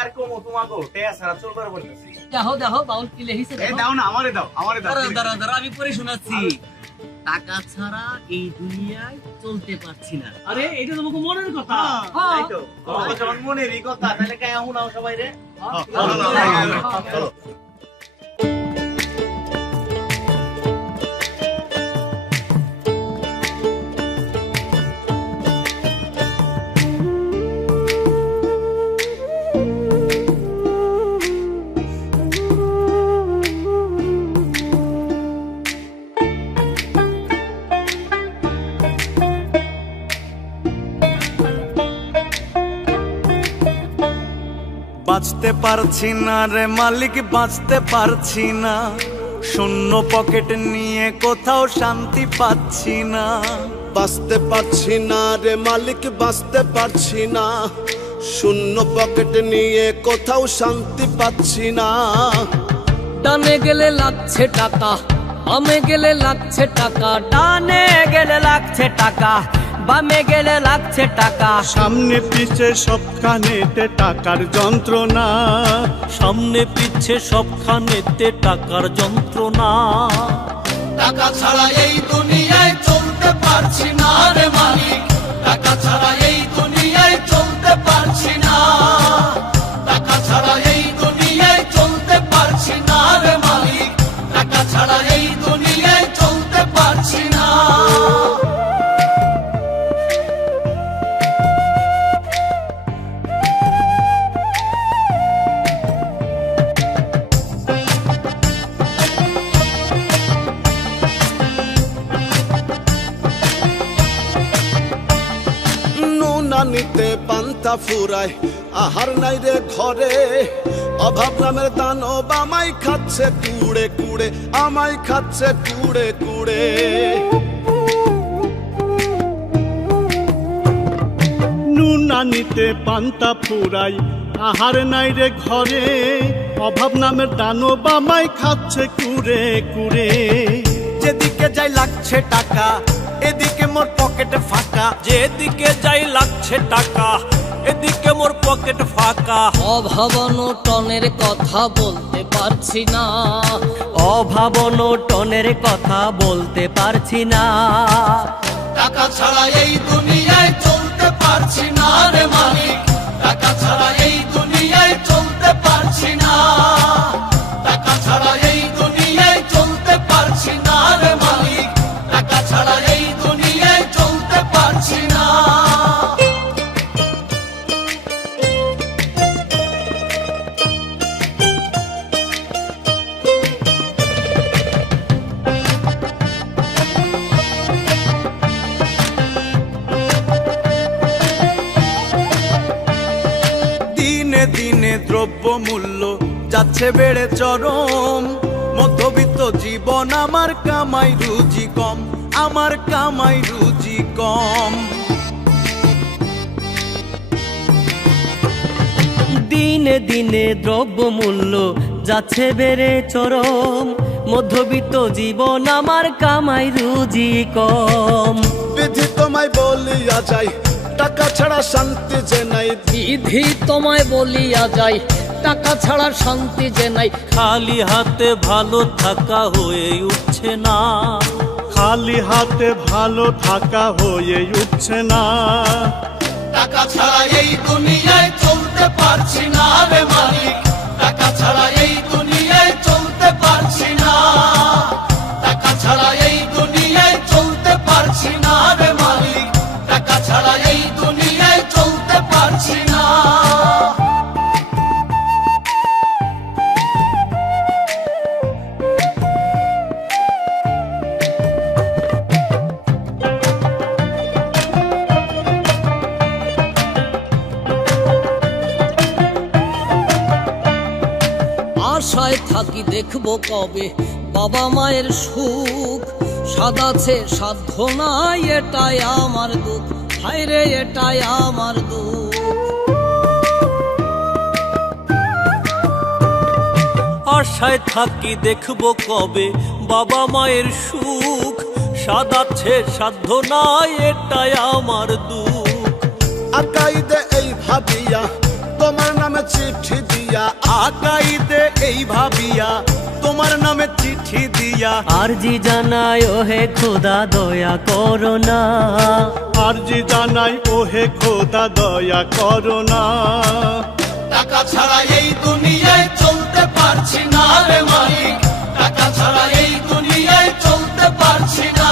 আর কমো তোমাগো টেয়া সারা চলবার বলতেছি। দেখো দেখো বাউল কি লিখেছে এই দাও না আমারে দাও দাঁড়া দাঁড়া আমি পড়ে শোনাচ্ছি। টাকা ছাড়া এই দুনিয়ায় চলতে পারছি না। আরে এটা তো তোমার মনের কথা। তাই তো তোমার যখন মনেরই কথা তাহলে কাই শুনাও সবাই রে। চলো বাঁচতে পারছি না রে মালিক, বাঁচতে পারছি না, শূন্য পকেট নিয়ে কোথাও শান্তি পাচ্ছি না। বাঁচতে পারছি না রে মালিক, বাঁচতে পারছি না, শূন্য পকেট নিয়ে কোথাও শান্তি পাচ্ছি না। ডানে গেলে লাগছে টাকা, বামে গেলে লাগছে টাকা, ডানে গেলে লাগছে টাকা, বামে গেলে লাগছে টাকা, সামনে পিছে সবখানেতে টাকার যন্ত্রণা, সামনে পিছে সবখানেতে টাকার যন্ত্রণা। টাকা ছাড়া এই দুনিয়ায় চলতে পারছি না রে মালিক, টাকা ছাড়া এই দুনিয়ায় চলতে পারছি না, টাকা ছাড়া এই দুনিয়ায় চলতে পারছি না রে মালিক, টাকা ছাড়া এই দুনিয়ায় চলতে পারছি না। নিতে পান্তা ফুরায় আহার নাই রে ঘরে, অভাব নামের দানব আমায় খাচ্ছে কুড়ে কুড়ে, আমায় খাচ্ছে কুড়ে কুড়ে। নুন আনিতে পান্তা ফুরাই আহার নাই রে ঘরে, অভাব নামের দানব আমায় খাচ্ছে কুড়ে কুড়ে। যেদিকে যাই লাগছে টাকা, এদিকে মোর পকেট ফাঁকা, যেদিকে যাই লাগছে টাকা, এদিকে মোর পকেট ফাঁকা। অভাবনটনের কথা বলতে পারছি না, অভাবনটনের কথা বলতে পারছি না। টাকা ছাড়া এই দুনিয়ায় চলতে পারছি না রে মালিক, টাকা ছাড়া এই দুনিয়ায় চলতে পারছি না, টাকা ছাড়া এই দুনিয়ায় চলতে পারছি না রে মালিক, টাকা ছাড়া এই দুনিয়ায় চলতে পারছি না। দিনে দিনে দ্রব্য মূল্য যাচ্ছে বেড়ে চরম, মধ্যবিত্ত জীবন আমার কামাই রুজি কম, আমার কামাই রুজি কম। দিনে দিনে দ্রব্যমূল্য যাচ্ছে বেড়ে চরম, মধ্যবিত্ত জীবন আমার কামাই রুজি কম। বিধি তোমায় বলিয়া যাই, টাকা ছাড়া শান্তি যে নাই, বিধি তোমায় বলিয়া যায়, টাকা ছাড়া শান্তি যে নাই। খালি হাতে ভালো থাকা হয়ে উঠছে না, খালি হাতে ভালো থাকা হয়ে উঠছে না। টাকা ছাড়া এই দুনিয়ায় চলতে পারছি না রে মালিক, টাকা ছাড়া এই দুনিয়ায় চলতে পারছি না, টাকা ছাড়া এই দুনিয়ায় চলতে পারছি না রে মালিক, টাকা ছাড়া এই দুনিয়ায় চলতে পারছি না। আশায় থাকি দেখবো কবে বাবা মায়ের সুখ, সাদাছে সাধ্য নাই এটাই আমার দুঃখ, হায়রে এটাই আমার দুঃখ। আশায় থাকি দেখবো কবে বাবা মায়ের সুখ, সাদাচ্ছে সাধ্য নাই এটাই আমার দুঃখ। আকাইদে এই ভাবিয়া তোমার নামে নামে চিঠি দিয়া আকাইতে এই ভাবিয়া তোমার নামে চিঠি দিয়া আরজি জানাই ওহে খোদা দয়া করো না, আরজি জানাই ওহে খোদা দয়া করো না। টাকা ছাড়া এই দুনিয়ায় চলতে পারছি না রে মালিক, টাকা ছাড়া এই দুনিয়ায় চলতে পারছি না,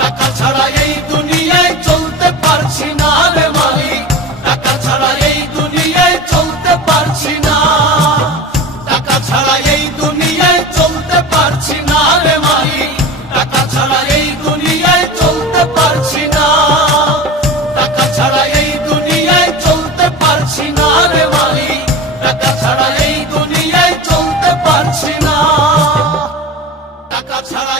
টাকা ছাড়া এই দুনিয়ায় চলতে পারছি না রে মালিক, টাকা ছাড়া এই দুনিয়ায় চলতে পারছি না, টাকা ছাড়া এই দুনিয়ায় চলতে পারছি না রে মালিক, টাকা ছাড়া এই দুনিয়ায় চলতে পারছি না, টাকা ছাড়া এই দুনিয়ায় চলতে পারছি না রে মালিক, টাকা ছাড়া এই দুনিয়ায় চলতে পারছি না, টাকা ছাড়া